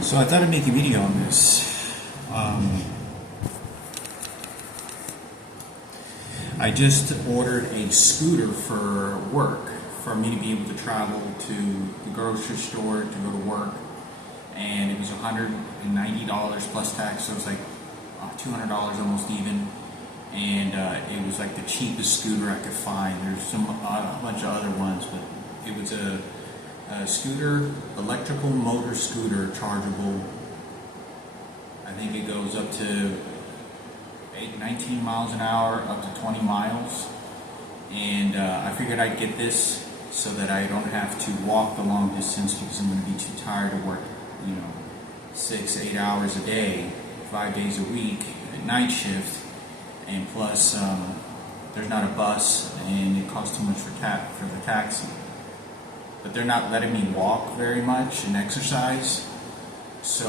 So I thought I'd make a video on this. I just ordered a scooter for work for me to be able to travel to the grocery store to go to work, and it was $190 plus tax, so it was like $200 almost even, and it was like the cheapest scooter I could find. There's a bunch of other ones, but it was a scooter, electrical motor scooter, chargeable. I think it goes up to 19 miles an hour, up to 20 miles. And I figured I'd get this so that I don't have to walk the long distance, because I'm going to be too tired to work, 6-8 hours a day, 5 days a week at night shift. And plus, there's not a bus, and it costs too much for the taxi. But they're not letting me walk very much and exercise, so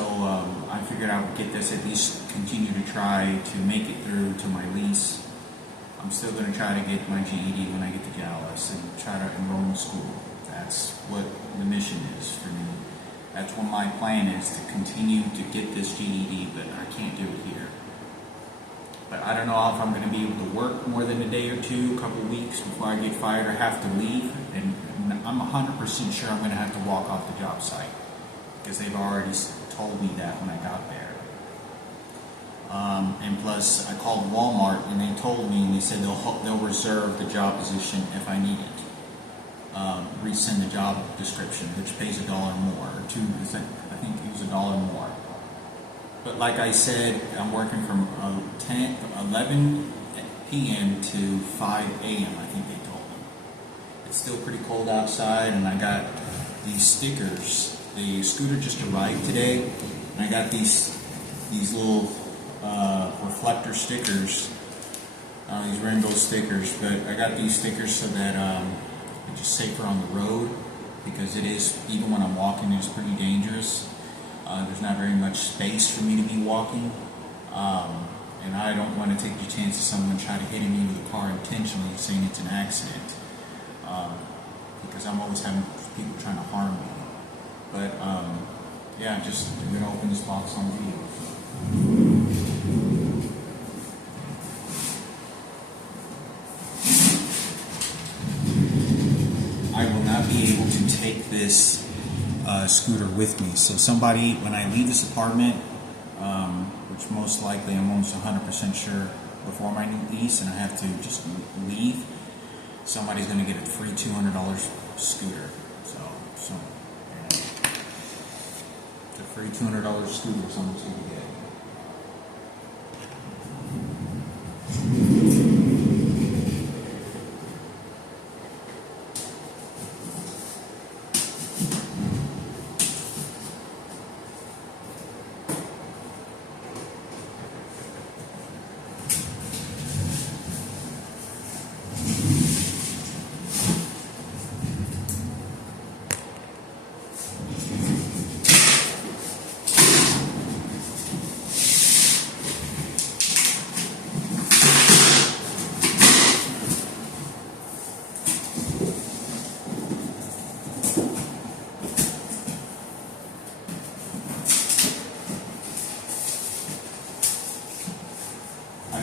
I figured I would get this, at least continue to try to make it through to my lease. I'm still going to try to get my GED when I get to Dallas and try to enroll in school. That's what the mission is for me. That's what my plan is, to continue to get this GED, but I can't do it here. But I don't know if I'm going to be able to work more than a day or two, a couple of weeks before I get fired or have to leave. And I'm 100% sure I'm going to have to walk off the job site, because they've already told me that when I got there. And plus, I called Walmart and they told me, and they said they'll reserve the job position if I need it. Resend the job description, which pays $1 more, or $2. I think it was $1 more. But like I said, I'm working from 11 p.m. to 5 a.m. I think they told me. It's still pretty cold outside, and I got these stickers. The scooter just arrived today, and I got these little reflector stickers, these rainbow stickers. But I got these stickers so that it's just safer on the road, because it is, even when I'm walking, it's pretty dangerous. There's not very much space for me to be walking, and I don't want to take the chance of someone trying to hit me with a car intentionally, saying it's an accident, because I'm always having people trying to harm me. But yeah, I'm going to open this box on video. I will not be able to take this scooter with me. So somebody, when I leave this apartment, which most likely I'm almost 100% sure before my new lease, and I have to just leave, somebody's going to get a free $200 scooter. So it's a free $200 scooter someone's going to get.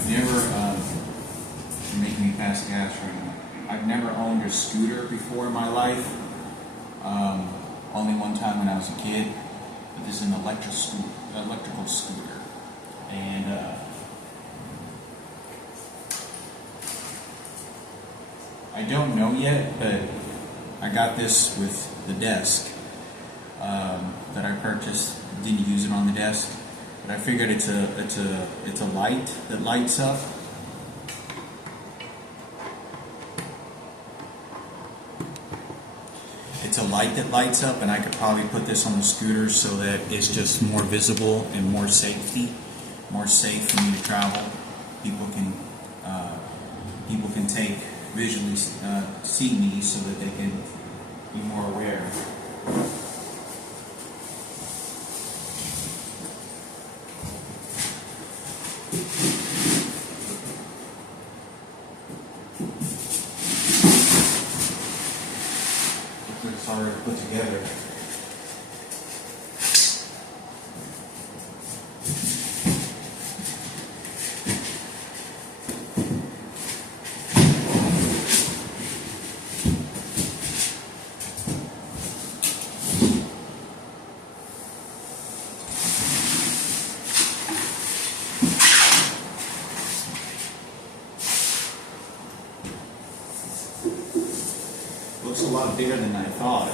You're making me pass gas right now. I've never owned a scooter before in my life. Only one time when I was a kid. But this is an electrical scooter. And I don't know yet, but I got this with the desk that I purchased. Didn't use it on the desk. But I figured it's a light that lights up. It's a light that lights up, and I could probably put this on the scooter so that it's just more visible and more safe for me to travel. People can take visually see me so that they can be more aware. It's already put together. bigger than I thought.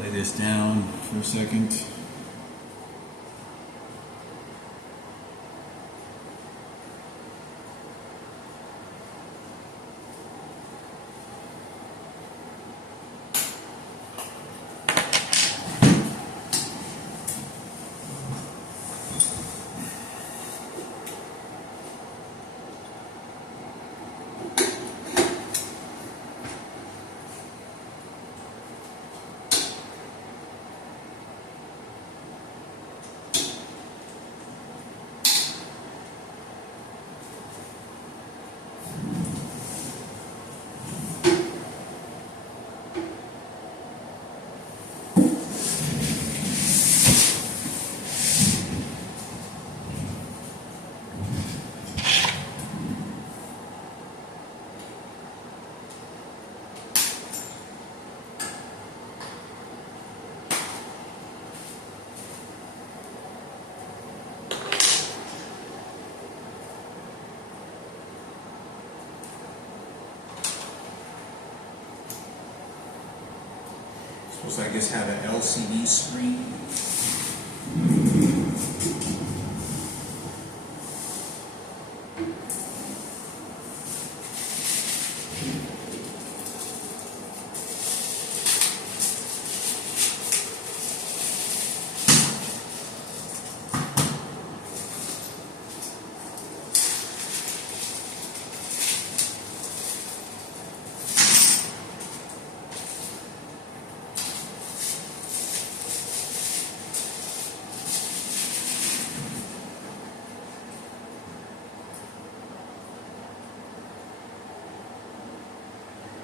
Lay this down for a second. Supposed to, I guess, have an LCD screen.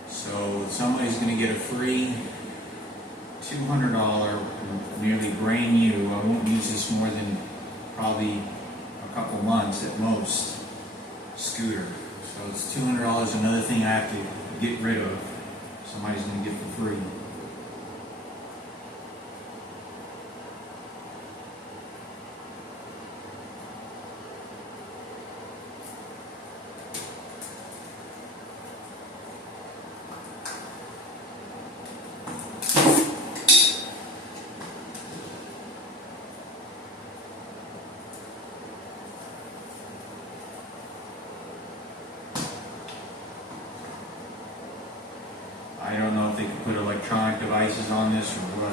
So somebody's going to get a free $200, nearly brand new. I won't use this more than probably a couple months at most. Scooter. So it's $200. Another thing I have to get rid of. Somebody's going to get for free. I don't know if they could put electronic devices on this or what.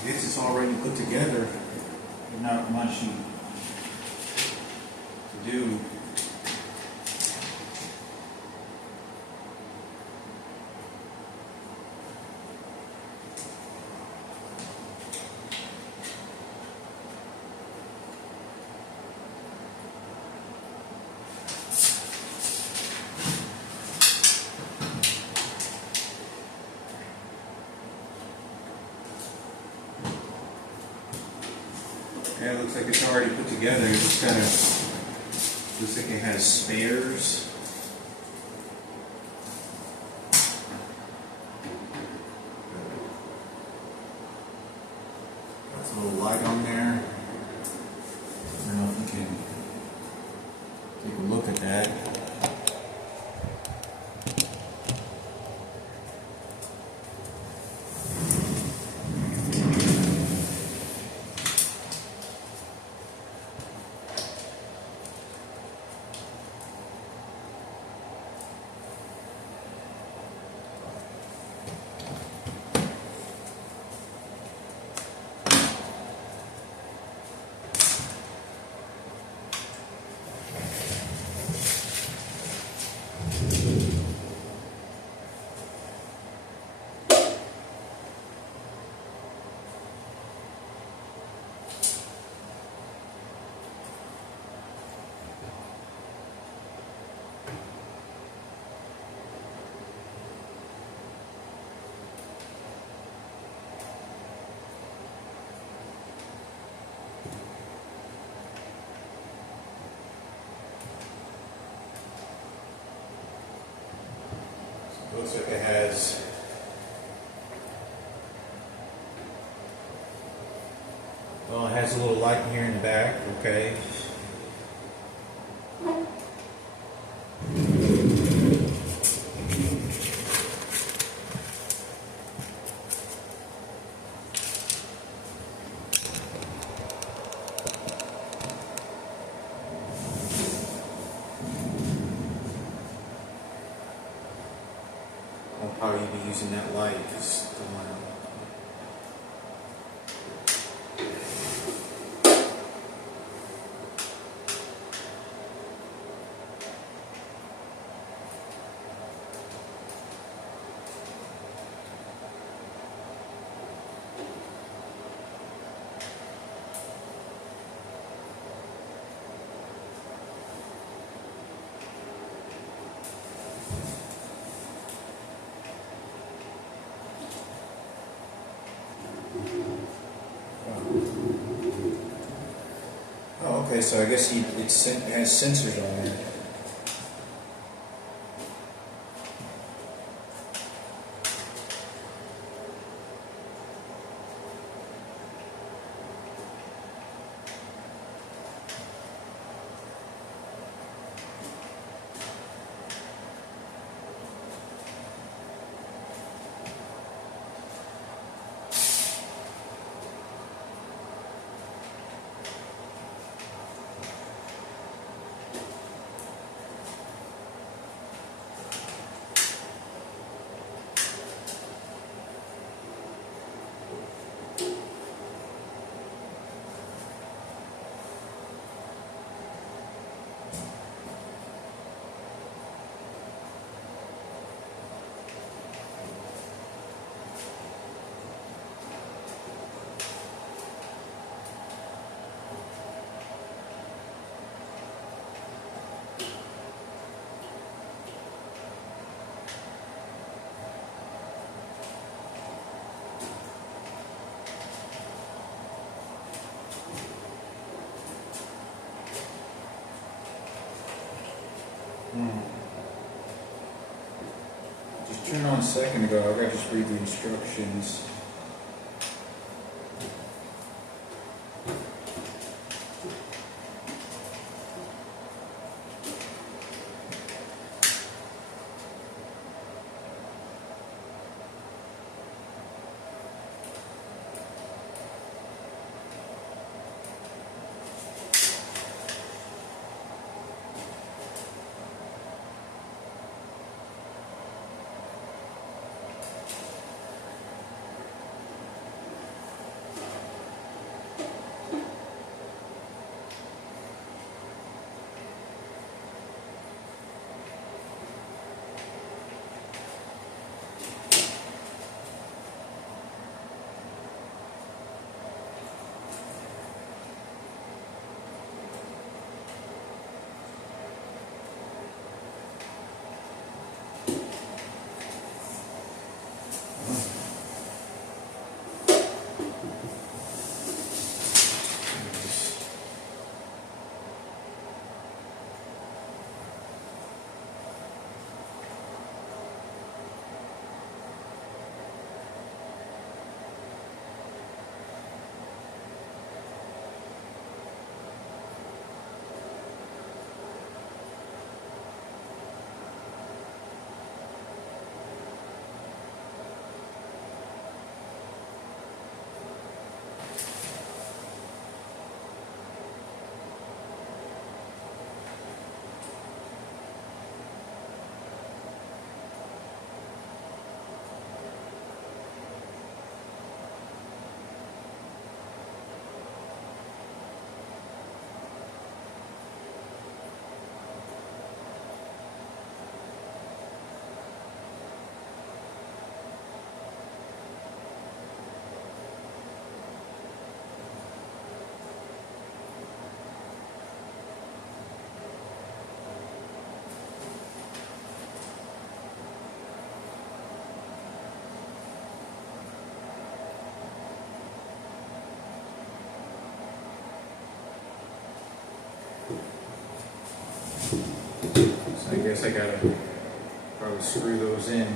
I guess it's already put together. Not much to do. Yeah, already put together. It's got a, looks like it has spares. Got a little light on there. I don't know if you can take a look at that. Looks like it has well, it has a little light here in the back, okay. I'll probably be using that light because the one. Oh, okay, so I guess it has sensors on there. Just turned on a second ago. I gotta just read the instructions. guess I gotta probably screw those in.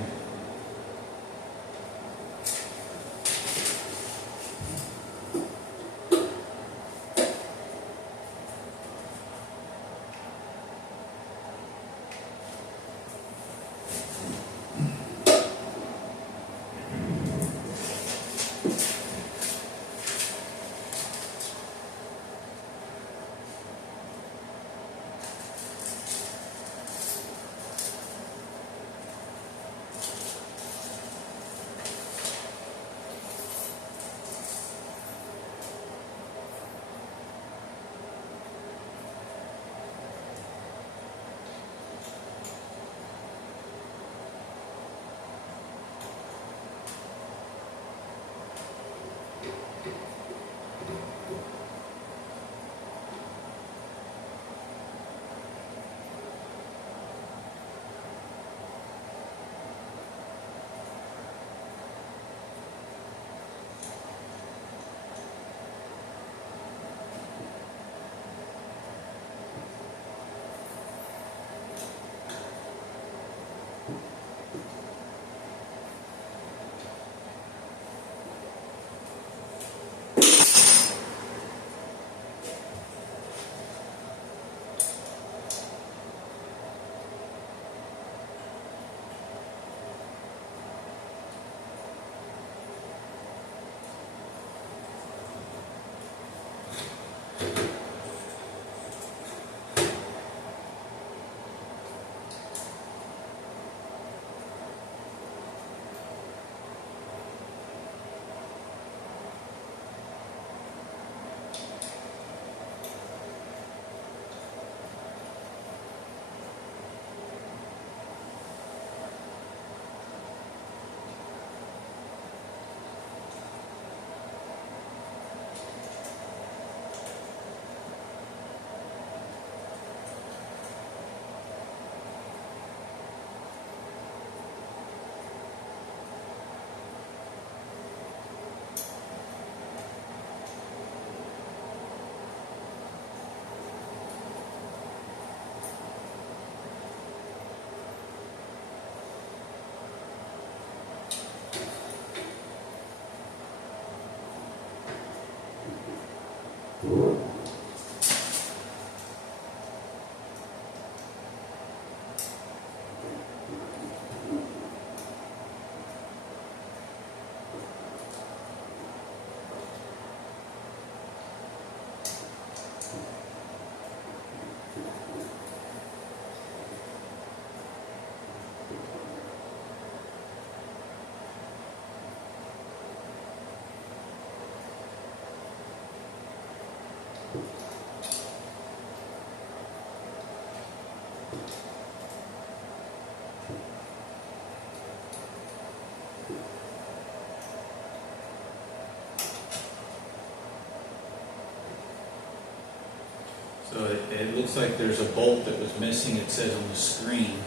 So it looks like there's a bolt that was missing. It says on the screen.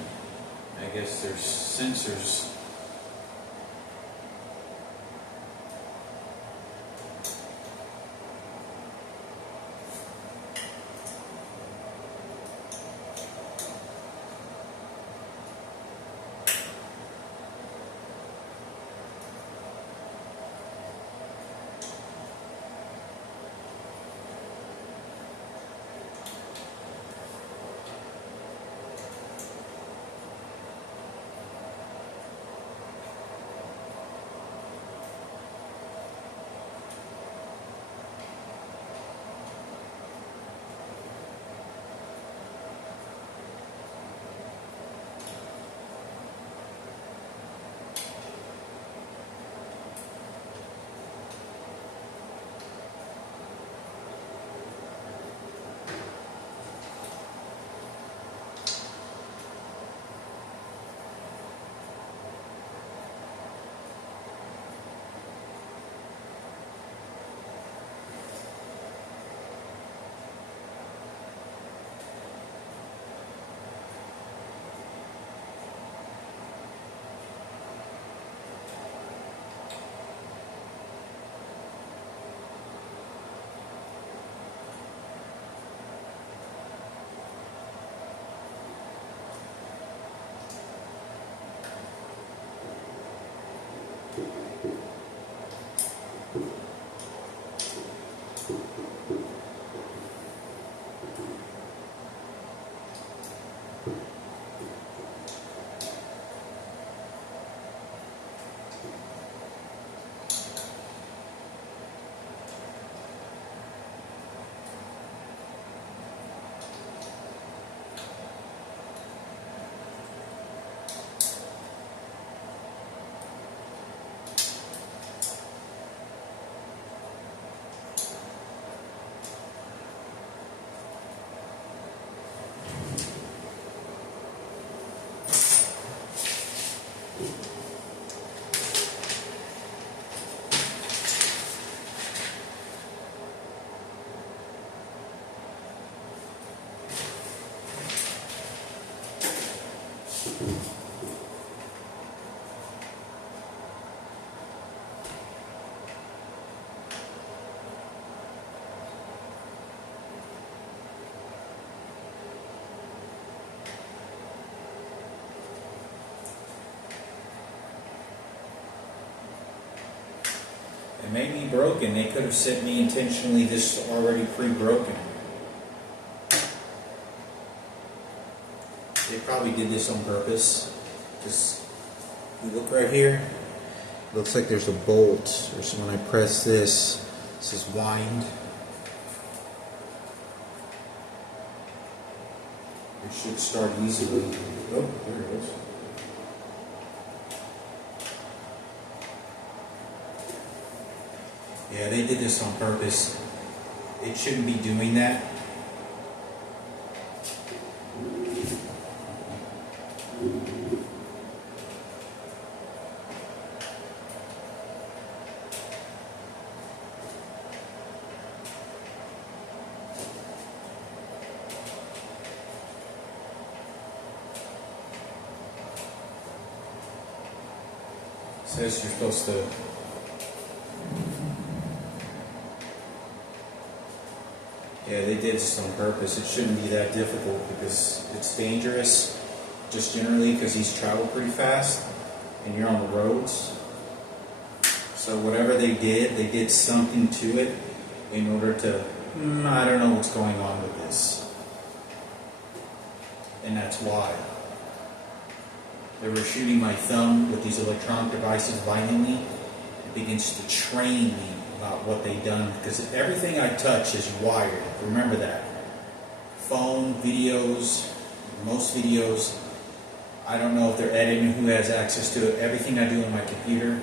I guess there's sensors. It may be broken. They could have sent me intentionally this already pre-broken. They probably did this on purpose. Just, you look right here. Looks like there's a bolt. So when I press this, this is wind. It should start easily. Oh, there it is. Yeah, they did this on purpose. It shouldn't be doing that. It says you're supposed to Yeah, they did this on purpose. It shouldn't be that difficult because it's dangerous just generally because these travel pretty fast and you're on the roads. So whatever they did something to it in order to, I don't know what's going on with this. And that's why. They were shooting my thumb with these electronic devices violently. It begins to train me about what they've done because everything I touch is wired. Remember that. Phone, videos, most videos. I don't know if they're editing, who has access to it. Everything I do on my computer.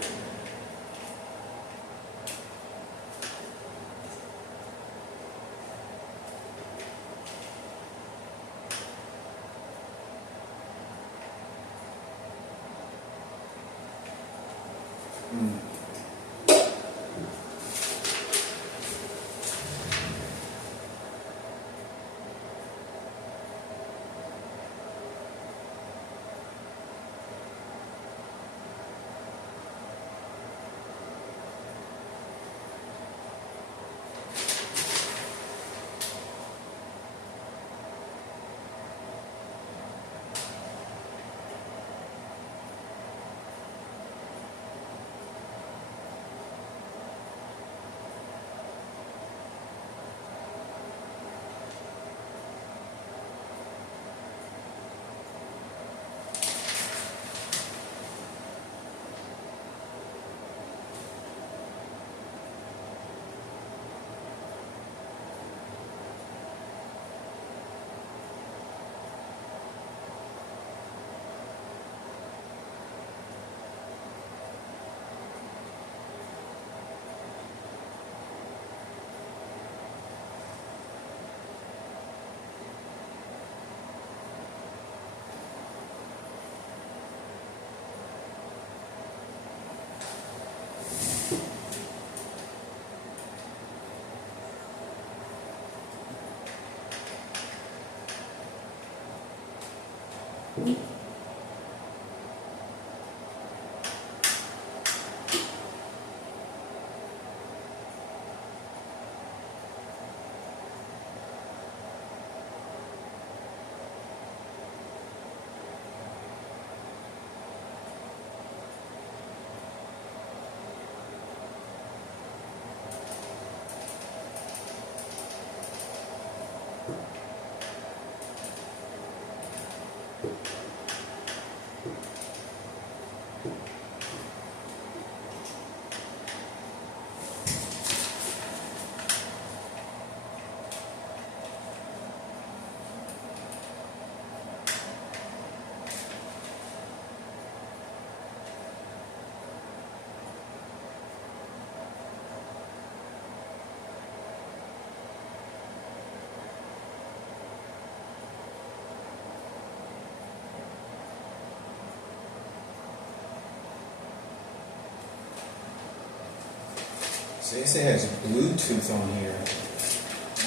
So I guess it has Bluetooth on here.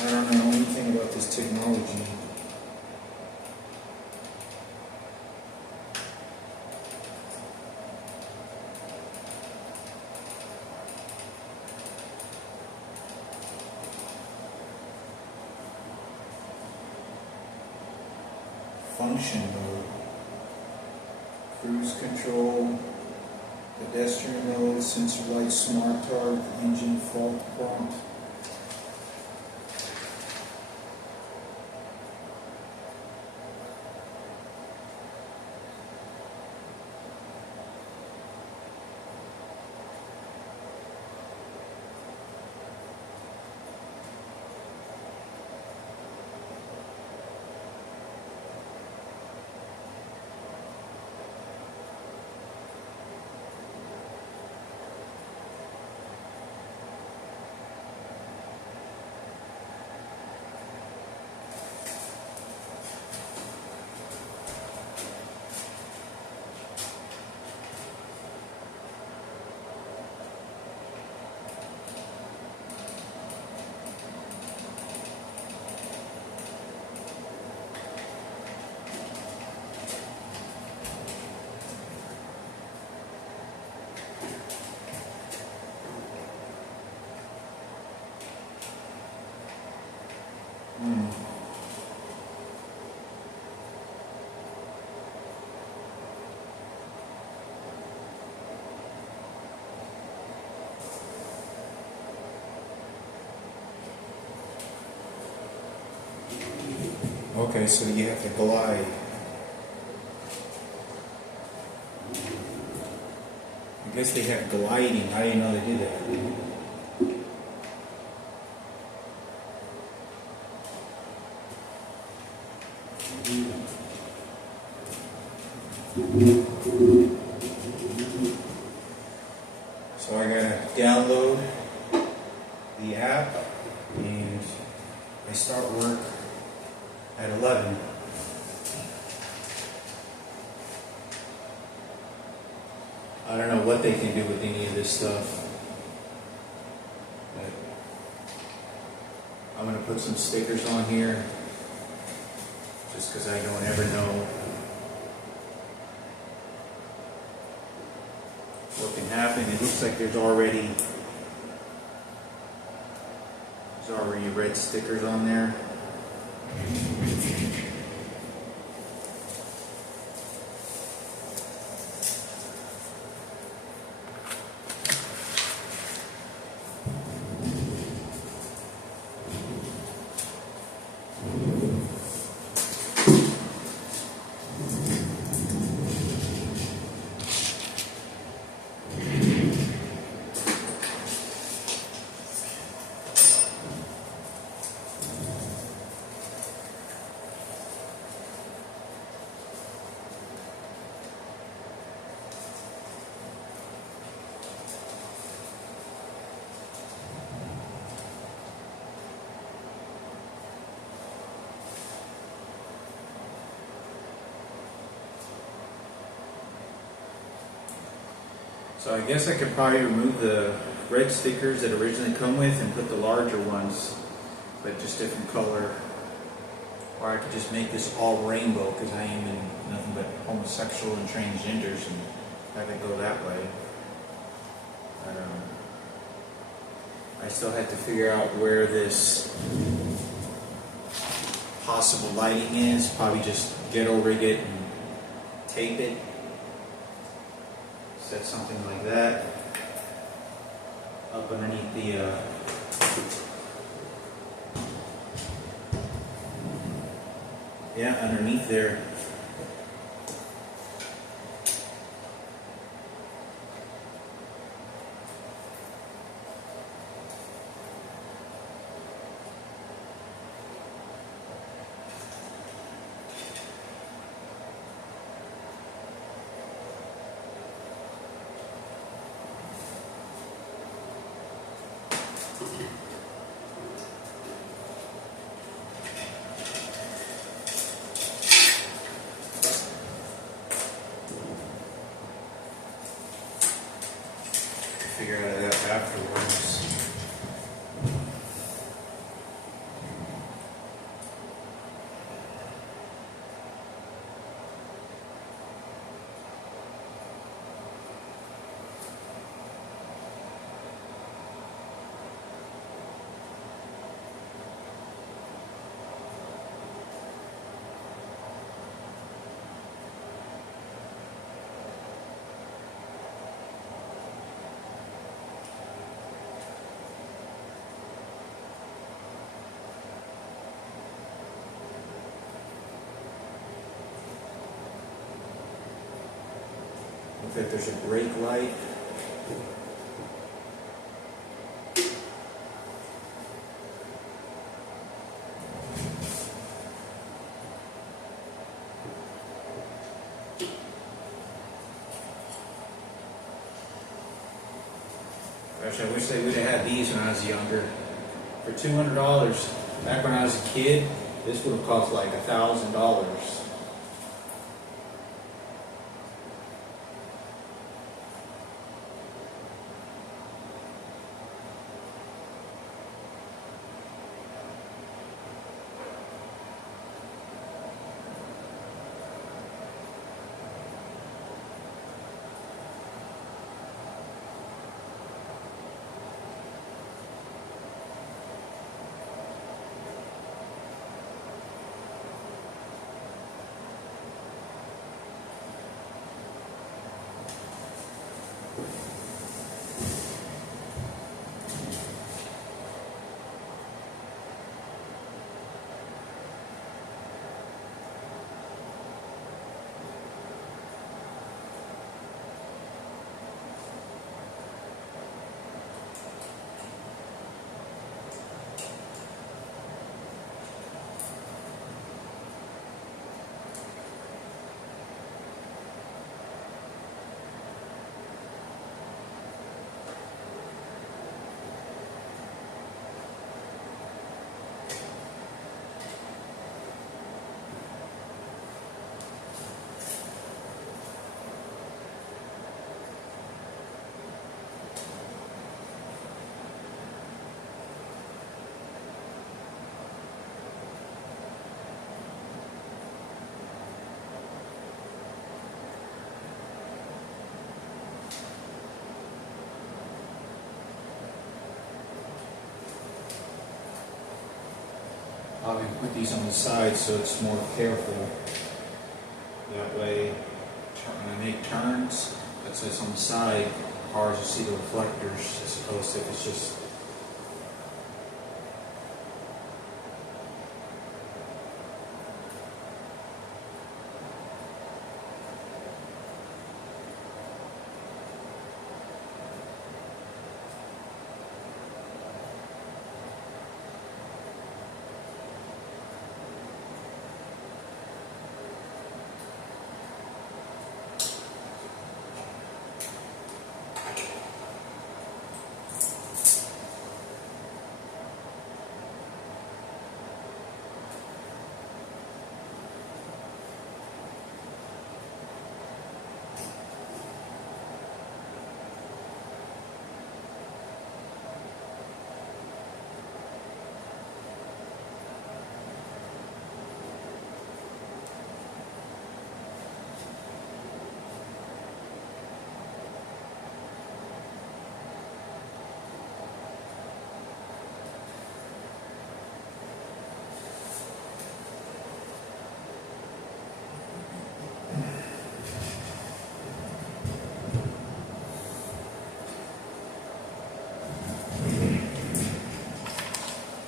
I don't know anything about this technology. function mode. Cruise control, pedestrian mode, sensor light, smart target, engine fault prompt. Okay, so you have to glide. I guess they have gliding. I didn't know they did that. So I gotta download the app and I start work at 11. I don't know what they can do with any of this stuff. But I'm going to put some stickers on here just because I don't ever know what can happen. It looks like there's already red stickers on there. So I guess I could probably remove the red stickers that originally come with and put the larger ones, but just different color. Or I could just make this all rainbow because I am in nothing but homosexual and transgenders and have it go that way. I still have to figure out where this possible lighting is. Probably just ghetto rig it and tape it. Set something like that up underneath the underneath there. Figure out that afterwards. Looks like there's a brake light. Gosh, I wish they would have had these when I was younger. For $200, back when I was a kid, this would have cost like $1,000. I'll put these on the side so it's more careful. That way, when I make turns, that says on the side, cars will see the reflectors as opposed to if it's just.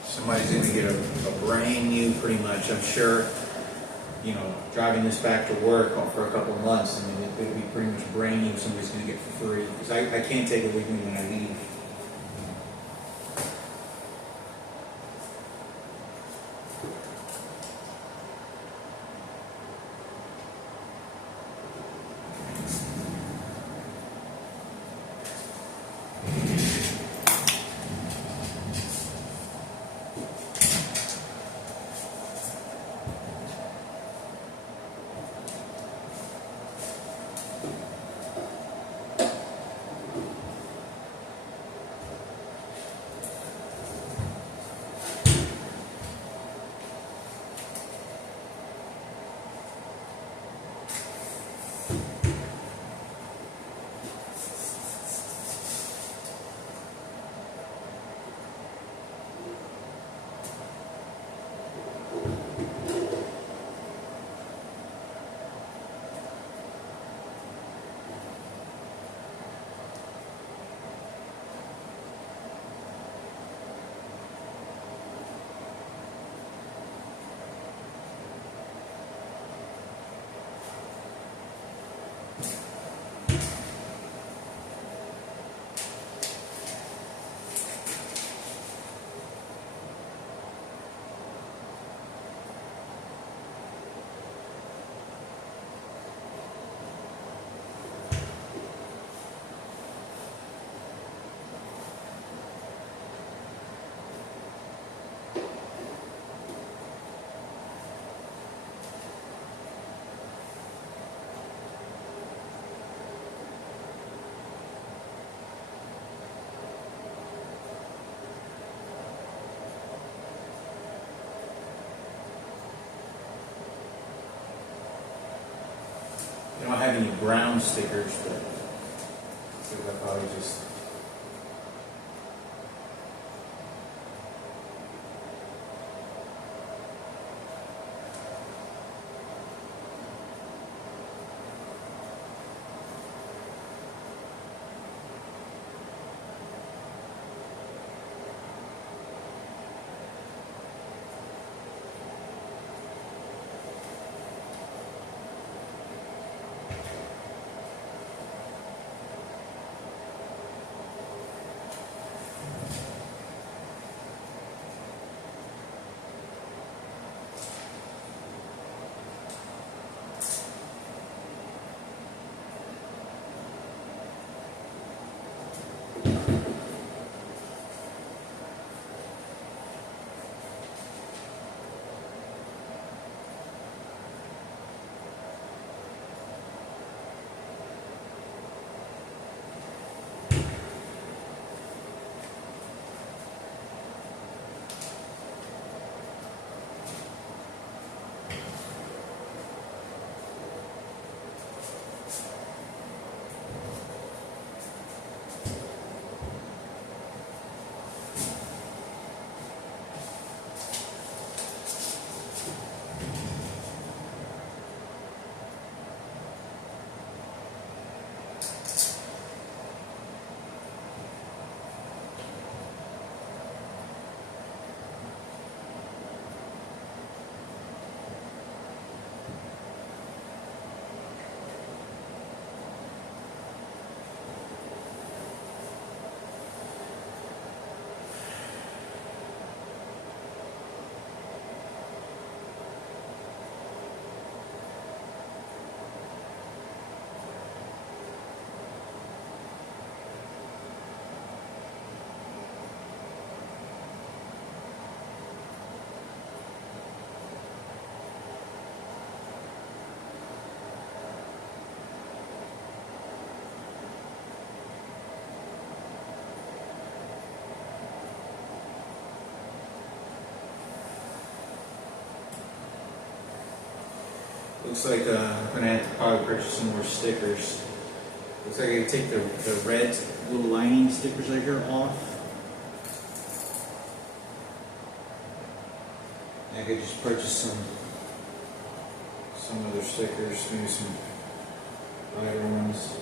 Somebody's going to get a brand new, pretty much, I'm sure, you know, driving this back to work for a couple of months, I mean, it'll be pretty much brand new, somebody's going to get for free. Because I can't take it with me when I leave. I don't have any brown stickers, but I think I'll probably just. Looks like I'm gonna have to probably purchase some more stickers. Looks like I can take the red little lining stickers right here off. I could just purchase some other stickers, maybe some lighter ones.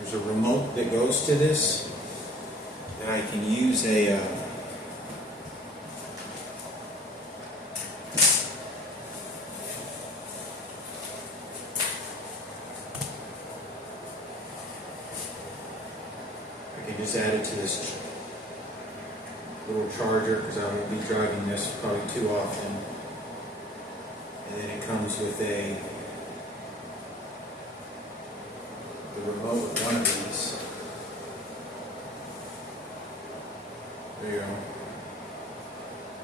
There's a remote that goes to this that I can use a I can just add it to this little charger because I won't be driving this probably too often. And then it comes with the remote with one of these. There you go.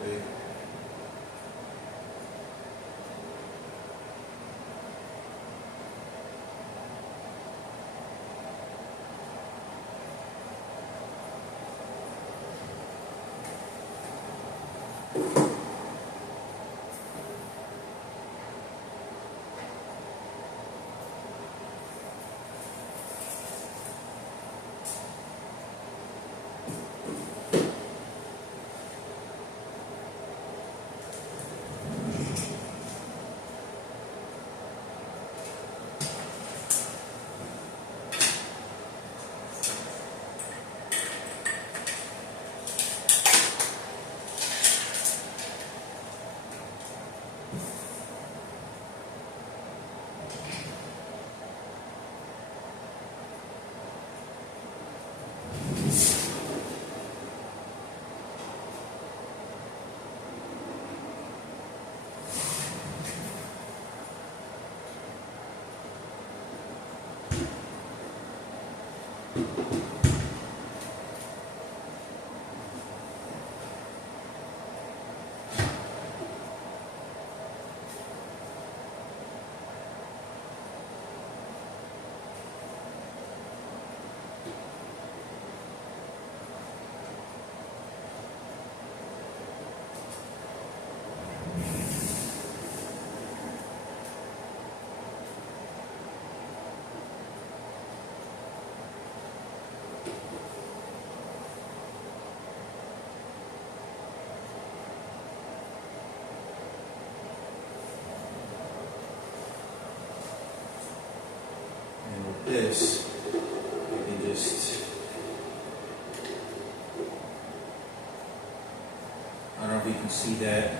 There. This, you can just, I don't know if you can see that.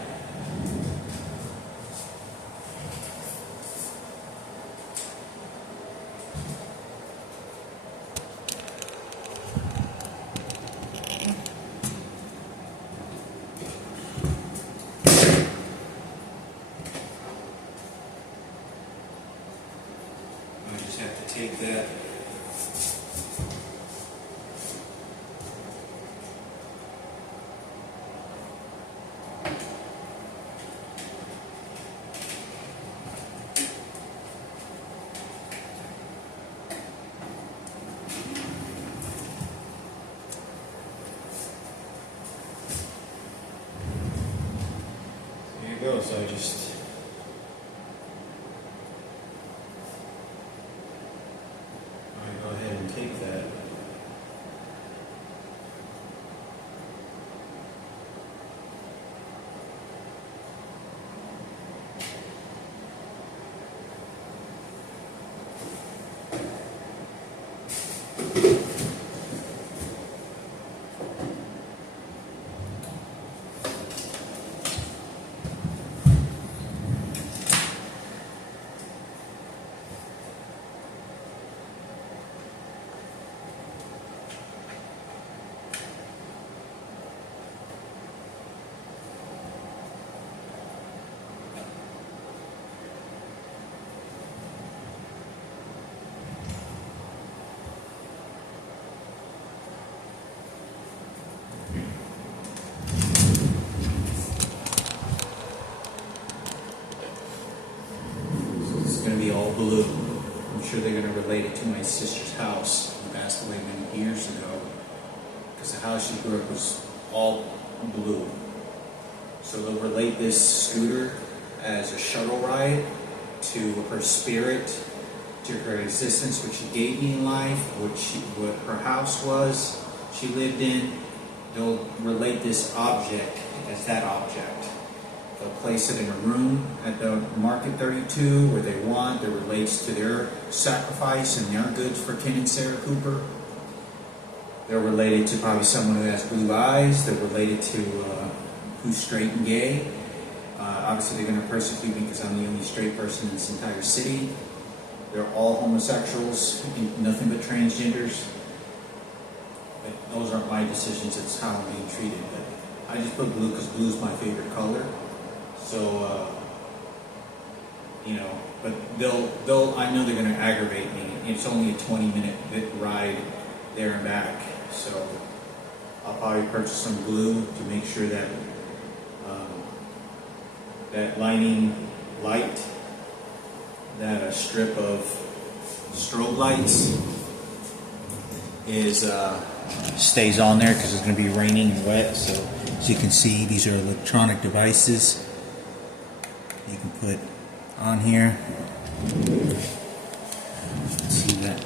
I just have to take that. There you go. So I just go ahead and take that. Going to be all blue. I'm sure they're going to relate it to my sister's house who passed away many years ago because the house she grew up was all blue. So they'll relate this scooter as a shuttle ride to her spirit, to her existence, what she gave me in life, what her house was she lived in. They'll relate this object as that object. They'll place it in a room at the Market 32 where they want, that relates to their sacrifice and their goods for Ken and Sarah Cooper. They're related to probably someone who has blue eyes. They're related to who's straight and gay. Obviously, they're going to persecute me because I'm the only straight person in this entire city. They're all homosexuals, nothing but transgenders. But those aren't my decisions. It's how I'm being treated. But I just put blue because blue is my favorite color. So, but I know they're going to aggravate me. It's only a 20-minute ride there and back. So I'll probably purchase some glue to make sure that that lining light, that strip of strobe lights stays on there because it's going to be raining and wet. So as you can see, these are electronic devices you can put on here. See that?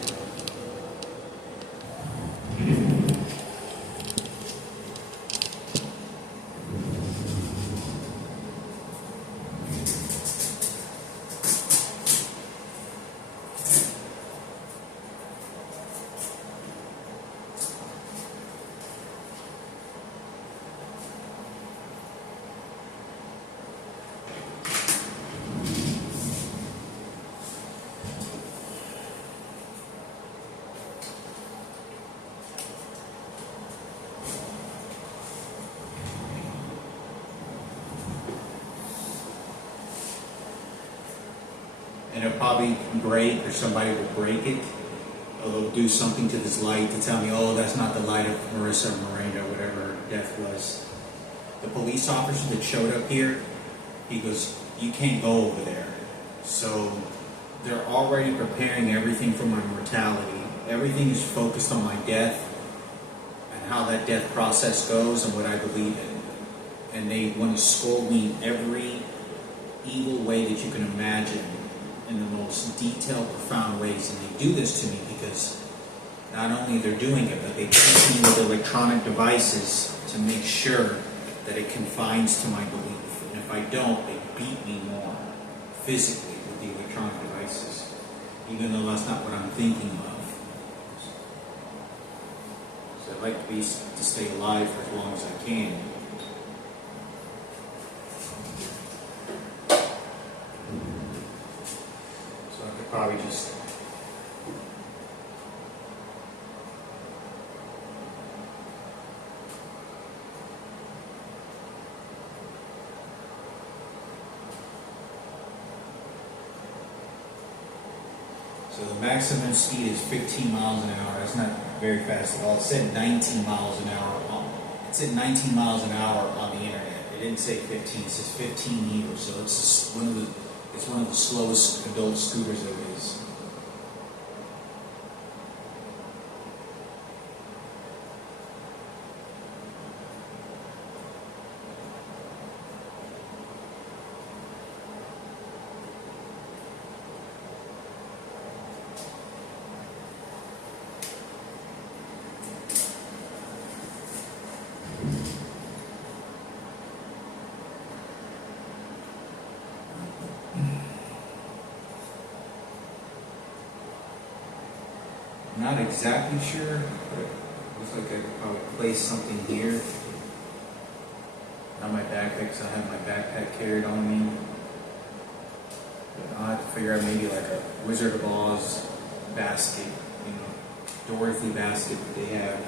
And it'll probably break, or somebody will break it, or they'll do something to this light to tell me, oh, that's not the light of Marissa or Miranda, whatever her death was. The police officer that showed up here, he goes, you can't go over there. So they're already preparing everything for my mortality. Everything is focused on my death and how that death process goes and what I believe in. And they want to scold me in every evil way that you can imagine, in the most detailed, profound ways. And they do this to me because not only they're doing it, but they treat me with electronic devices to make sure that it confines to my belief. And if I don't, they beat me more physically with the electronic devices, even though that's not what I'm thinking of. So I'd like to stay alive for as long as I can. Probably just so the maximum speed is 15 miles an hour. That's not very fast at all. It said 19 miles an hour. It said 19 miles an hour on the internet. It didn't say 15. It says 15 meters. So it's one of the slowest adult scooters there is. Not exactly sure, but it looks like I could probably place something here on my backpack because I have my backpack carried on me. But I'll have to figure out maybe like a Wizard of Oz basket, Dorothy basket that they have.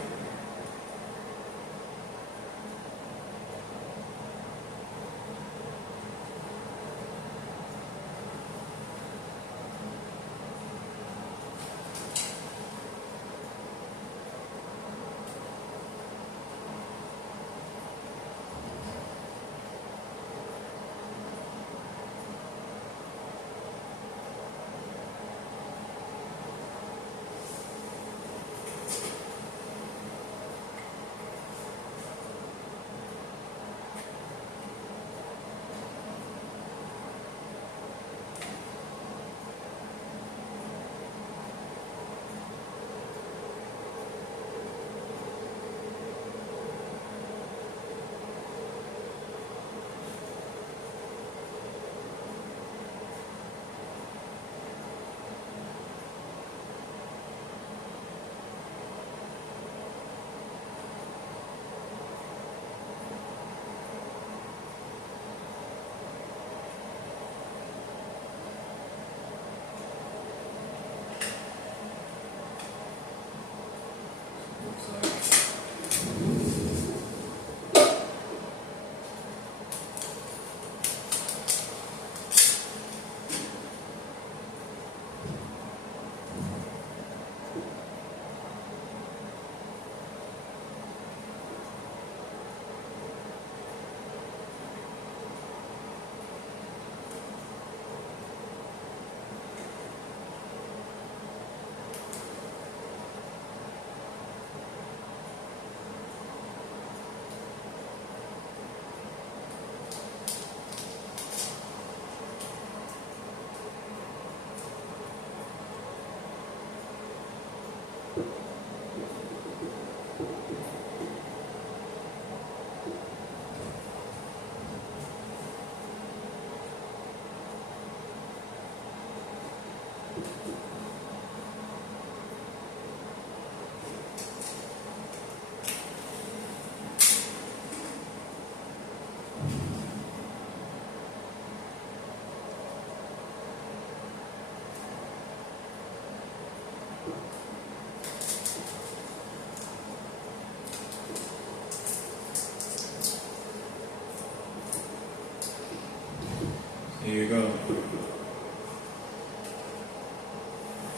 Here you go.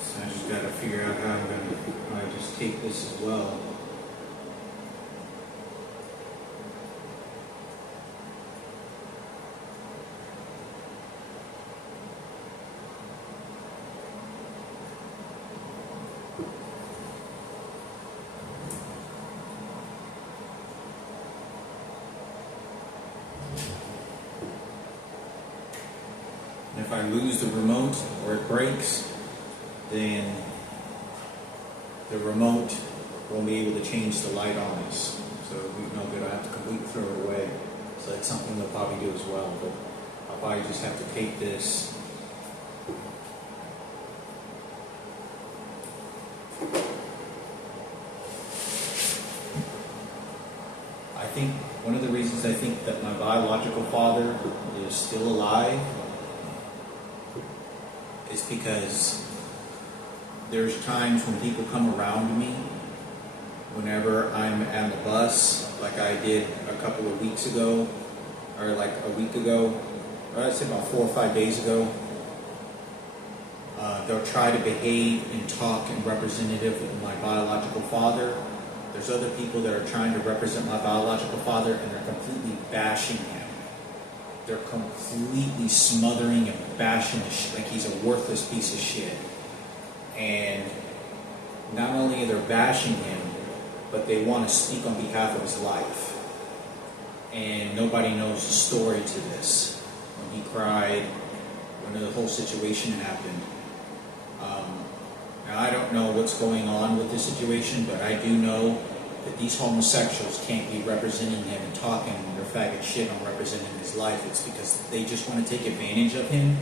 So I just got to figure out how I'm going to probably just tape this as well. If I lose the remote or it breaks, then the remote won't be able to change the light on this. So we know that I have to completely throw it away. So that's something they'll probably do as well. But I'll probably just have to tape this. I think one of the reasons I think that my biological father is still alive is because there's times when people come around me whenever I'm at the bus, like I did a couple of weeks ago, or like a week ago, or I'd say about 4 or 5 days ago. They'll try to behave and talk in representative of my biological father. There's other people that are trying to represent my biological father and they're completely bashing him. They're completely smothering and bashing the shit like he's a worthless piece of shit. And not only are they bashing him, but they want to speak on behalf of his life. And nobody knows the story to this. When he cried, when the whole situation happened. Now I don't know what's going on with this situation, but I do know that these homosexuals can't be representing him and talking their faggot shit on representing his life. It's because they just want to take advantage of him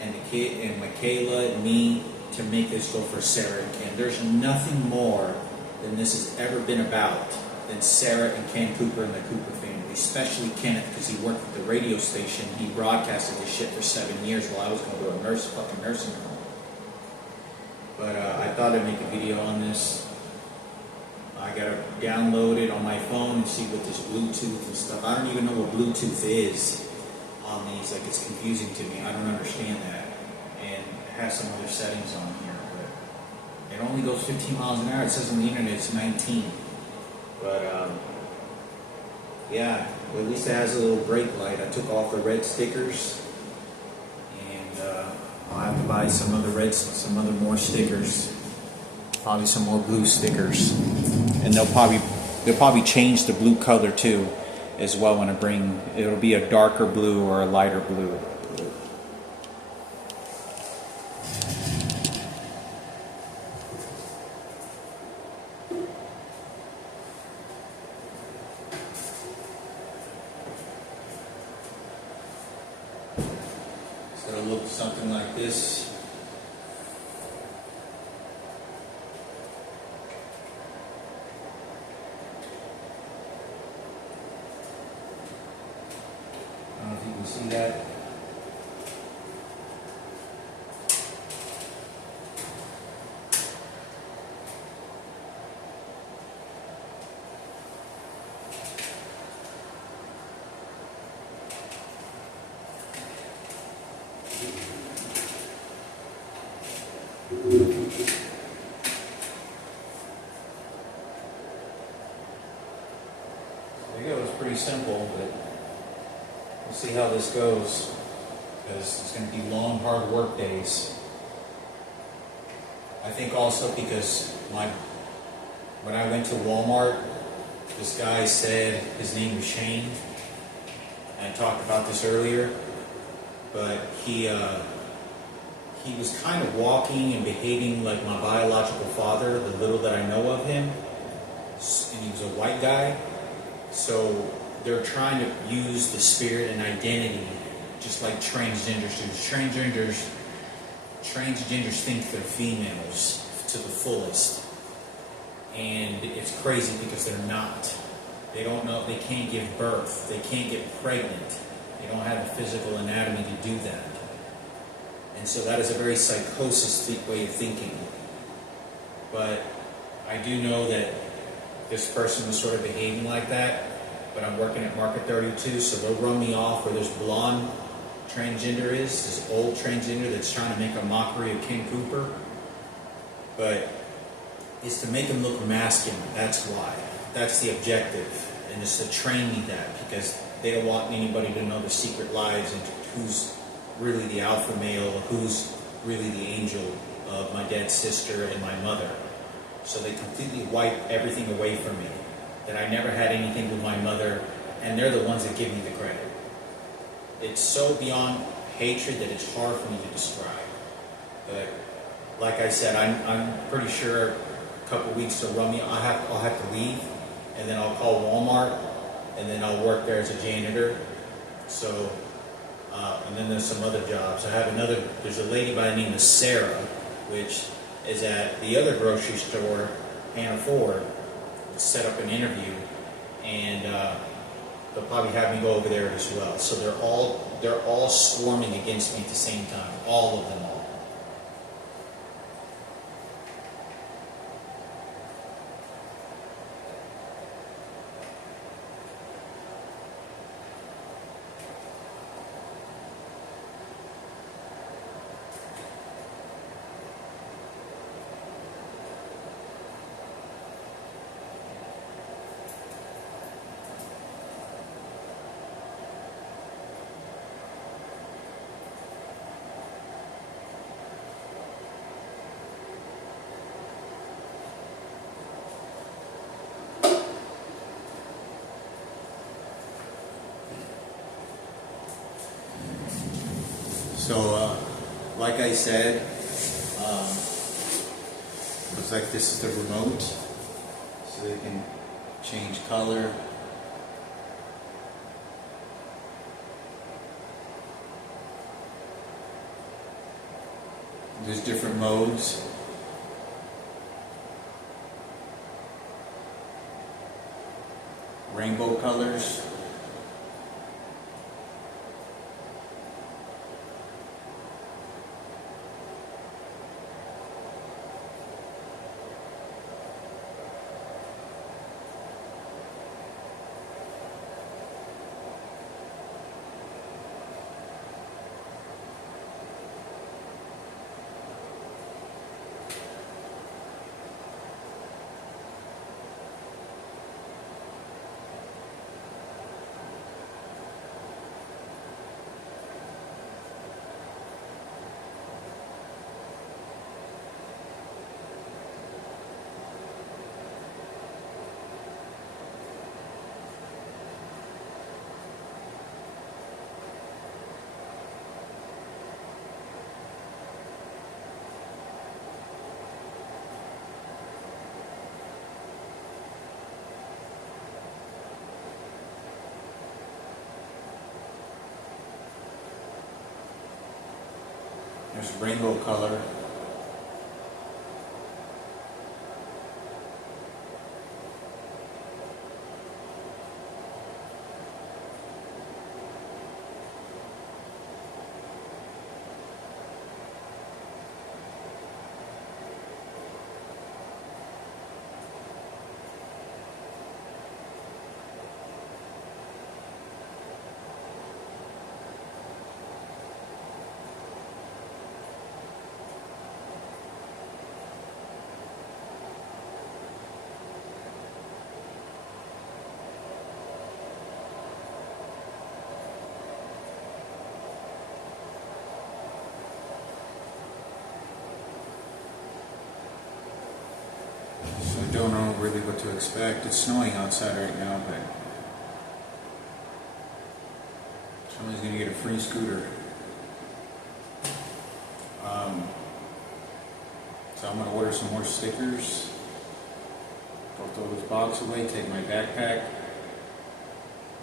and the kid and Michaela and me to make this go for Sarah and Ken. There's nothing more than this has ever been about than Sarah and Ken Cooper and the Cooper family, especially Kenneth, because he worked at the radio station. He broadcasted this shit for 7 years while I was going to a fucking nursing home. But I thought I'd make a video on this. I gotta download it on my phone and see what this Bluetooth and stuff. I don't even know what Bluetooth is on these. Like, it's confusing to me. I don't understand that. And it has some other settings on here, but it only goes 15 miles an hour. It says on the internet it's 19. But yeah, well, at least it has a little brake light. I took off the red stickers, and I'll have to buy some other more stickers. Probably some more blue stickers, and they'll probably change the blue color too, as well. When I bring, it'll be a darker blue or a lighter blue. It's gonna look something like this. I don't know if you can see that. There you go. It's pretty simple, but we'll see how this goes, because it's going to be long, hard work days. I think also because when I went to Walmart, this guy said his name was Shane, and I talked about this earlier, but he he was kind of walking and behaving like my biological father, the little that I know of him, and he was a white guy. So they're trying to use the spirit and identity, just like transgenders do. Transgenders think they're females to the fullest, and it's crazy because they're not. They don't know, they can't give birth, they can't get pregnant, they don't have the physical anatomy to do that. And so that is a very psychosis way of thinking. But I do know that this person was sort of behaving like that, but I'm working at Market 32, so they'll run me off where this blonde transgender is, this old transgender that's trying to make a mockery of Ken Cooper. But it's to make him look masculine, that's why. That's the objective, and it's to train me that, because they don't want anybody to know the secret lives and who's really the alpha male, who's really the angel of my dad's sister and my mother. So they completely wipe everything away from me, that I never had anything with my mother, and they're the ones that give me the credit. It's so beyond hatred that it's hard for me to describe. But like I said, I'm pretty sure a couple weeks to run me, I'll have to leave, and then I'll call Walmart, and then I'll work there as a janitor. So, and then there's some other jobs. There's a lady by the name of Sarah, which is at the other grocery store, Hannah Ford, set up an interview, and they'll probably have me go over there as well. So they're all swarming against me at the same time, all of them. So, like I said, looks like this is the remote, so they can change color. There's different modes. Rainbow colors. There's rainbow color. So I don't know really what to expect. It's snowing outside right now, but somebody's going to get a free scooter. So I'm going to order some more stickers. I'll throw this box away, take my backpack.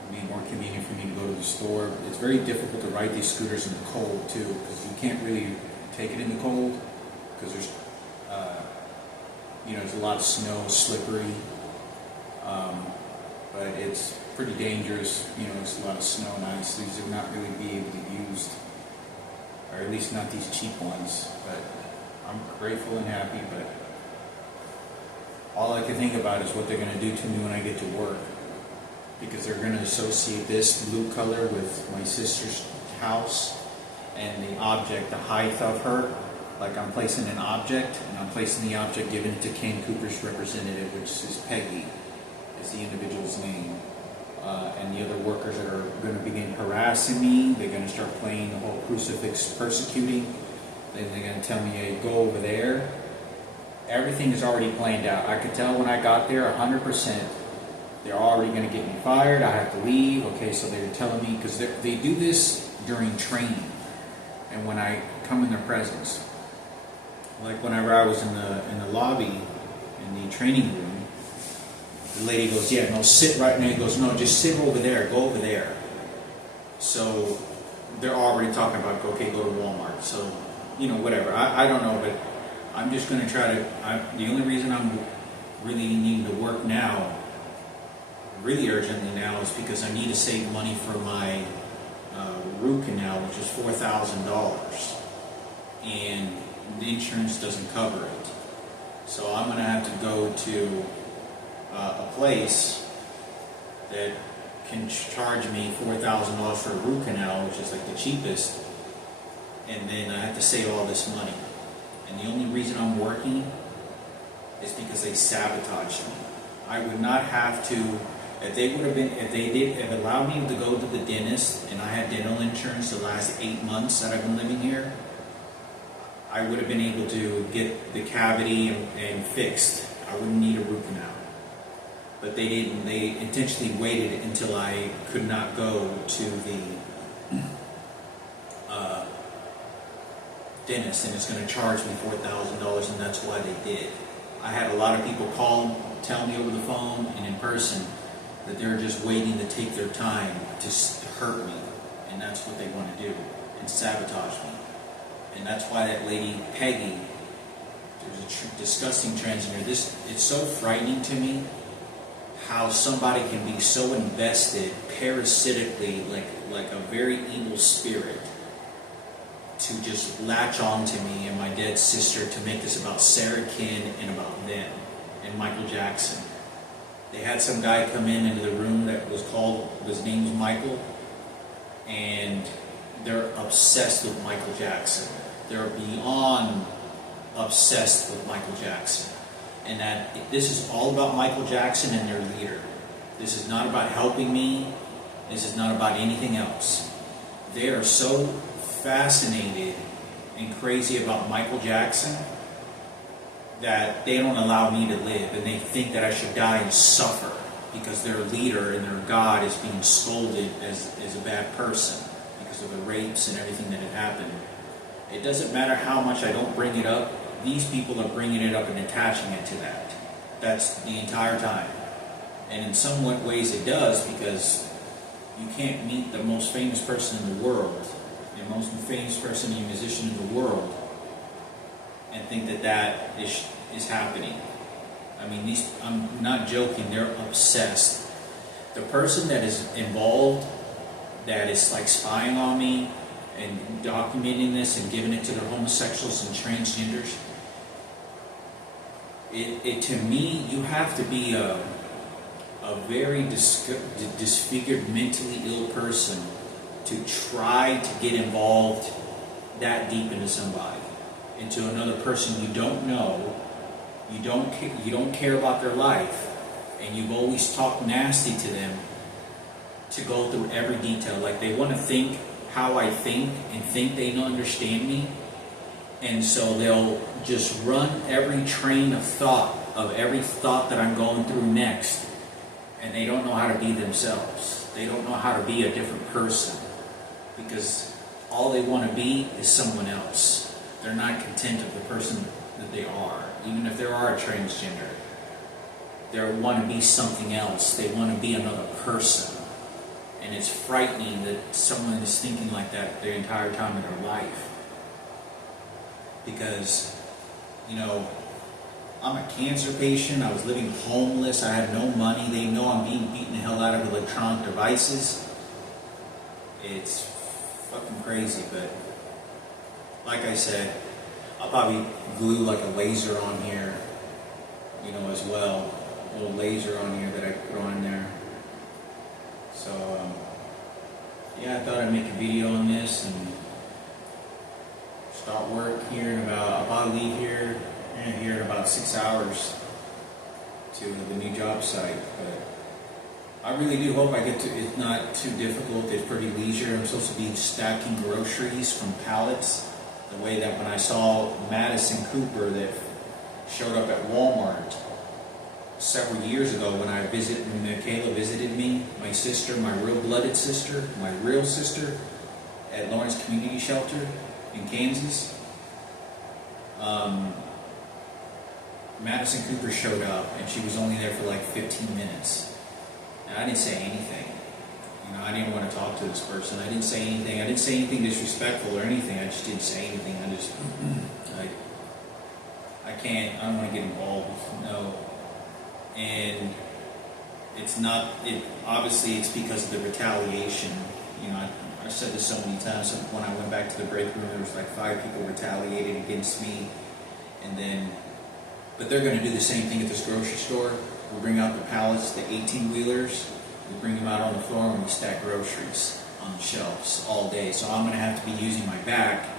It'll be more convenient for me to go to the store. It's very difficult to ride these scooters in the cold too, because you can't really take it in the cold because there's, there's a lot of snow, slippery. But it's pretty dangerous. There's a lot of snow and ice. These are not really be able to be used, or at least not these cheap ones. But I'm grateful and happy. But all I can think about is what they're going to do to me when I get to work, because they're going to associate this blue color with my sister's house and the object, the height of her. Like I'm placing an object, and I'm placing the object, giving it to Ken Cooper's representative, which is Peggy, is the individual's name. And the other workers that are going to begin harassing me, they're going to start playing the whole crucifix persecuting. Then they're going to tell me, hey, go over there. Everything is already planned out. I could tell when I got there 100%. They're already going to get me fired. I have to leave. Okay, so they're telling me, because they do this during training and when I come in their presence. Like whenever I was in the lobby, in the training room, the lady goes, yeah, no, sit right now. He goes, no, just sit over there. Go over there. So they're already talking about, okay, go to Walmart. So, whatever. I don't know, but I'm just going to try to, the only reason I'm really needing to work now, really urgently now, is because I need to save money for my root canal, which is $4,000. And the insurance doesn't cover it. So I'm going to have to go to a place that can charge me $4,000 for a root canal, which is like the cheapest, and then I have to save all this money. And the only reason I'm working is because they sabotaged me. I would not have to, if they allowed me to go to the dentist, and I had dental insurance the last 8 months that I've been living here, I would have been able to get the cavity and fixed. I wouldn't need a root canal. But they didn't. They intentionally waited until I could not go to the dentist, and it's going to charge me $4,000, and that's why they did. I had a lot of people tell me over the phone and in person that they're just waiting to take their time to hurt me, and that's what they want to do, and sabotage me. And that's why that lady, Peggy, there's a disgusting transgender. It's so frightening to me how somebody can be so invested parasitically, like a very evil spirit, to just latch on to me and my dead sister to make this about Sarah Ken and about them and Michael Jackson. They had some guy come into the room that his name was Michael, and they're obsessed with Michael Jackson. They're beyond obsessed with Michael Jackson. And that this is all about Michael Jackson and their leader. This is not about helping me. This is not about anything else. They are so fascinated and crazy about Michael Jackson that they don't allow me to live, and they think that I should die and suffer because their leader and their God is being scolded as a bad person because of the rapes and everything that had happened. It doesn't matter how much I don't bring it up. These people are bringing it up and attaching it to that. That's the entire time. And in somewhat ways it does, because you can't meet the most famous person in the world, the most famous person and musician in the world, and think that is happening. I mean, I'm not joking, they're obsessed. The person that is involved, that is like spying on me and documenting this and giving it to their homosexuals and transgenders, to me, you have to be a very disfigured, mentally ill person to try to get involved that deep into somebody, into another person you don't know, you don't care about their life, and you've always talked nasty to them, to go through every detail. Like they want to think how I think and think they don't understand me. And so they'll just run every train of thought, of every thought that I'm going through next. And they don't know how to be themselves. They don't know how to be a different person. Because all they want to be is someone else. they're not content of the person that they are. Even if they are a transgender, they want to be something else. They want to be another person. And it's frightening that someone is thinking like that the entire time of their life. Because, you know, I'm a cancer patient. I was living homeless. I had no money. They know I'm being beaten the hell out of electronic devices. It's fucking crazy, but like I said, I'll probably glue like a laser on here, you know, as well. A little laser on here that I put on there. So, yeah, I thought I'd make a video on this and start work here in about, I'll probably leave here in about 6 hours to the new job site. But I really do hope I get to, it's not too difficult, it's pretty leisure. I'm supposed to be stacking groceries from pallets, the way that when I saw Madison Cooper that showed up at Walmart several years ago when Michaela visited me, my sister, my real-blooded sister, my real sister at Lawrence Community Shelter in Kansas. Madison Cooper showed up and she was only there for like 15 minutes. And I didn't say anything. You know, I didn't want to talk to this person. I didn't say anything. I didn't say anything disrespectful or anything. I just didn't say anything. I don't want to get involved. No. And obviously it's because of the retaliation. You know, I've said this so many times. So when I went back to the break room, there was like 5 people retaliated against me. But they're going to do the same thing at this grocery store. We bring out the pallets, the 18-wheelers. We bring them out on the floor and we stack groceries on the shelves all day. So I'm going to have to be using my back,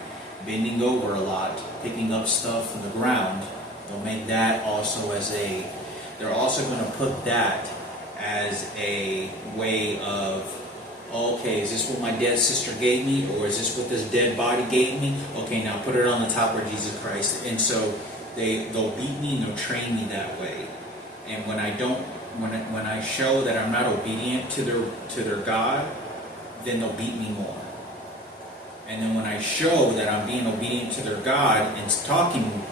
bending over a lot, picking up stuff from the ground. They'll make that also they're also going to put that as a way of, okay, is this what my dead sister gave me, or is this what this dead body gave me? Okay, now put it on the top where Jesus Christ. And so they'll beat me and they'll train me that way. And when I show that I'm not obedient to their God, then they'll beat me more. And then when I show that I'm being obedient to their God and talking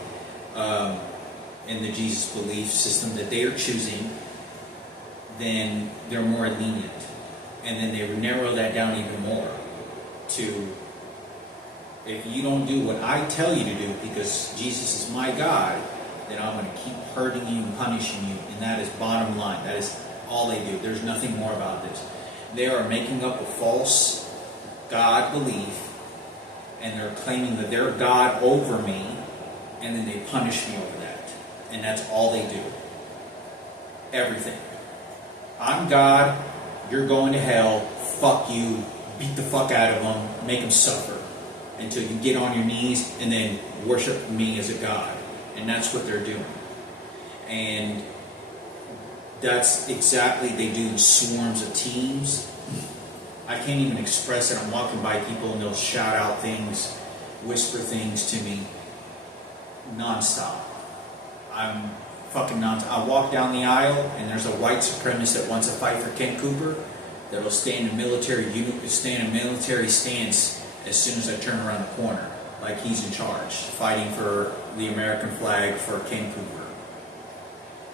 in the Jesus belief system that they are choosing, then they're more lenient. And then they narrow that down even more to, if you don't do what I tell you to do because Jesus is my God, then I'm going to keep hurting you and punishing you. And that is bottom line. That is all they do. There's nothing more about this. They are making up a false God belief, and they're claiming that they're God over me, and then they punish me over that. And that's all they do. Everything. I'm God, you're going to hell, fuck you, beat the fuck out of them, make them suffer until you get on your knees and then worship me as a God. And that's what they're doing. And that's exactly, they do in swarms of teams. I can't even express it. I'm walking by people and they'll shout out things, whisper things to me nonstop. I'm fucking nonstop. I walk down the aisle and there's a white supremacist that wants to fight for Ken Cooper that'll stand in military stance as soon as I turn around the corner, like he's in charge, fighting for the American flag for Ken Cooper,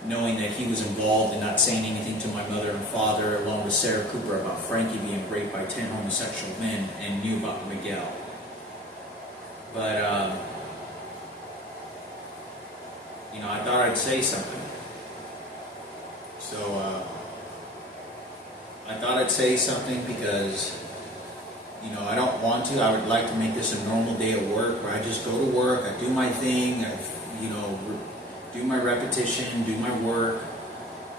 knowing that he was involved in not saying anything to my mother and father, along with Sarah Cooper, about Frankie being raped by 10 homosexual men, and knew about Miguel. But, you know, I thought I'd say something. So, I thought I'd say something because, you know, I don't want to. I would like to make this a normal day at work where I just go to work, I do my thing, do my repetition, do my work,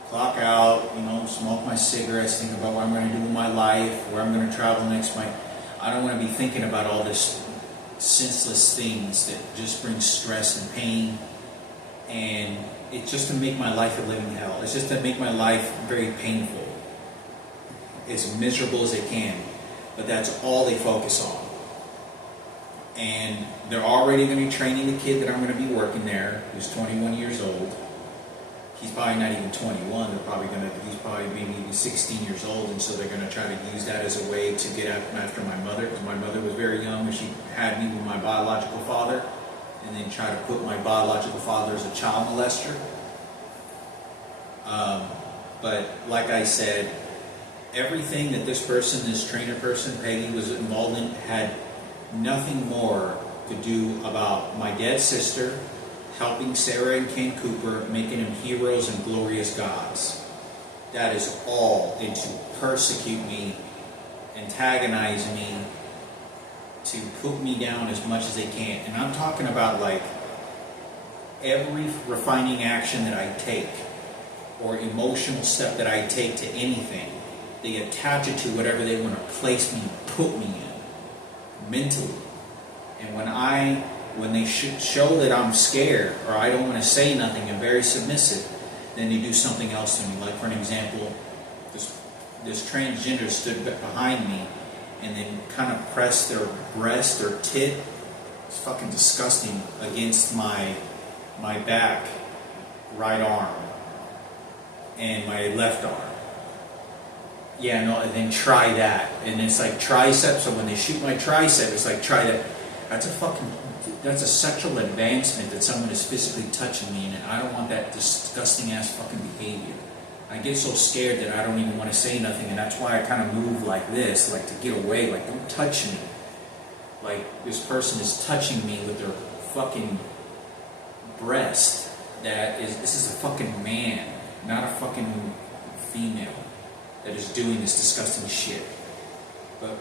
clock out, smoke my cigarettes, think about what I'm going to do with my life, where I'm going to travel next month. I don't want to be thinking about all this senseless things that just bring stress and pain. And it's just to make my life a living hell. It's just to make my life very painful, as miserable as they can. But that's all they focus on. And they're already going to be training the kid that I'm going to be working there, who's 21 years old. He's probably not even 21. He's probably maybe 16 years old, and so they're going to try to use that as a way to get after my mother, because my mother was very young when she had me with my biological father. and then try to put my biological father as a child molester. But like I said, everything that this person, this trainer person, Peggy, was involved in had nothing more to do about my dead sister, helping Sarah and Ken Cooper, making them heroes and glorious gods. That is all, and to persecute me, antagonize me, to put me down as much as they can. And I'm talking about like every refining action that I take or emotional step that I take to anything, they attach it to whatever they want to place me, put me in, mentally. And when they show that I'm scared or I don't want to say nothing and very submissive, then they do something else to me. Like for an example, this transgender stood behind me and then kind of pressed their breast or tit, it's fucking disgusting, against my back, right arm, and my left arm. Yeah, no, and then try that. And it's like triceps, so when they shoot my tricep, it's like try that. That's a sexual advancement that someone is physically touching me, and I don't want that disgusting ass fucking behavior. I get so scared that I don't even want to say nothing, and that's why I kind of move like this, like to get away, like don't touch me. Like this person is touching me with their fucking breast. This is a fucking man, not a fucking female that is doing this disgusting shit. But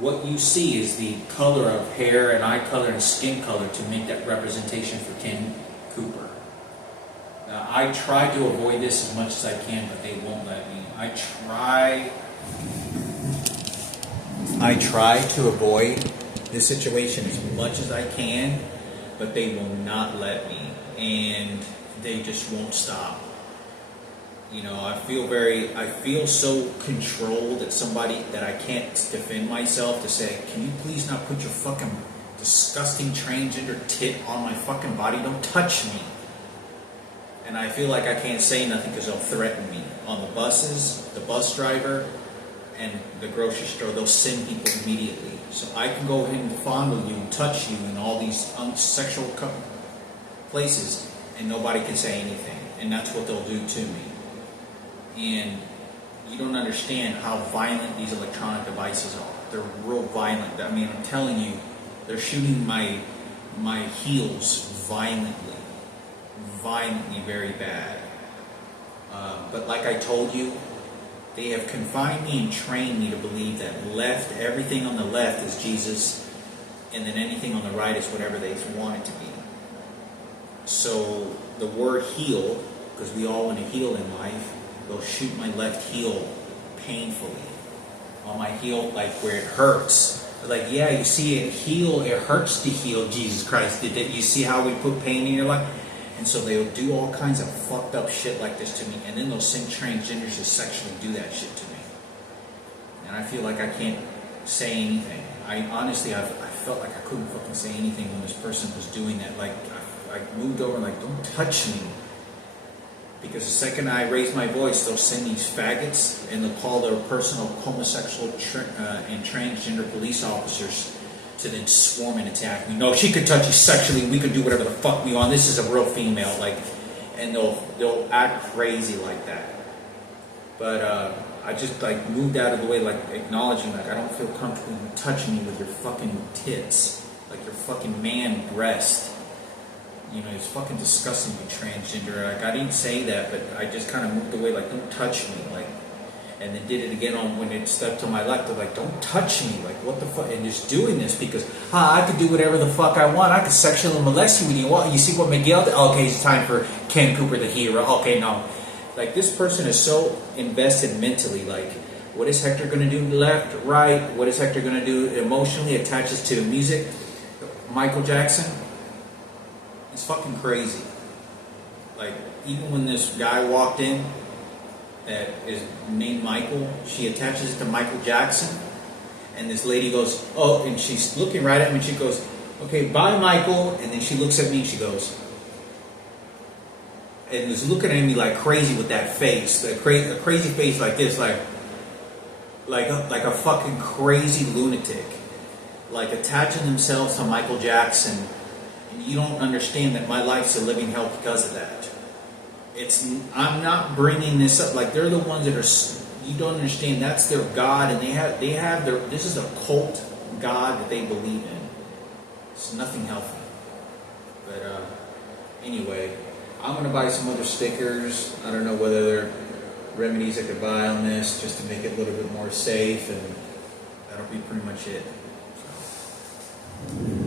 what you see is the color of hair and eye color and skin color to make that representation for Ken Cooper. Now, I try to avoid this as much as I can, but they won't let me. I try to avoid this situation as much as I can, but they will not let me, and they just won't stop. You know, I feel so controlled that I can't defend myself to say, can you please not put your fucking disgusting transgender tit on my fucking body? Don't touch me. And I feel like I can't say nothing because they'll threaten me. On the buses, the bus driver, and the grocery store, they'll send people immediately. So I can go ahead and fondle you and touch you in all these sexual places, and nobody can say anything. And that's what they'll do to me. And you don't understand how violent these electronic devices are. They're real violent. I mean, I'm telling you, they're shooting my heels violently, very bad. But like I told you, they have confined me and trained me to believe that everything on the left is Jesus, and then anything on the right is whatever they want it to be. So the word heel, because we all want to heal in life, they'll shoot my left heel painfully. On my heel, like where it hurts. Like, yeah, you see it heal, it hurts to heal, Jesus Christ. You see how we put pain in your life? And so they'll do all kinds of fucked up shit like this to me, and then they'll send transgenders to sexually do that shit to me. And I feel like I can't say anything. I felt like I couldn't fucking say anything when this person was doing that. Like, I moved over, like, don't touch me. Because the second I raise my voice, they'll send these faggots, and they'll call their personal homosexual and transgender police officers to then swarm and attack me. No, she could touch you sexually. We could do whatever the fuck we want. This is a real female, like, and they'll act crazy like that. But I just like moved out of the way, like acknowledging, like I don't feel comfortable touching you with your fucking tits, like your fucking man breast. You know, it's fucking disgusting, you transgender. Like, I didn't say that, but I just kind of moved away, like, don't touch me, like, and then did it again when it stepped to my left. They're like, don't touch me, like, what the fuck? And just doing this because, I could do whatever the fuck I want. I could sexually molest you when you want. You see what Miguel did? Okay, it's time for Ken Cooper, the hero. Okay, no. Like, this person is so invested mentally, like, what is Hector going to do left, right? What is Hector going to do emotionally? Attaches to music. Michael Jackson. It's fucking crazy. Like, even when this guy walked in that is named Michael, she attaches it to Michael Jackson, and this lady goes, oh, and she's looking right at me, and she goes, okay, bye, Michael, and then she looks at me and she goes, and is looking at me like crazy with that face, a crazy face like this, like a fucking crazy lunatic, like attaching themselves to Michael Jackson and you don't understand that my life's a living hell because of that. I'm not bringing this up like they're the ones that are. You don't understand. That's their God, and they have their. This is a cult God that they believe in. It's nothing healthy. But anyway, I'm gonna buy some other stickers. I don't know whether there are remedies I could buy on this just to make it a little bit more safe, and that'll be pretty much it. So.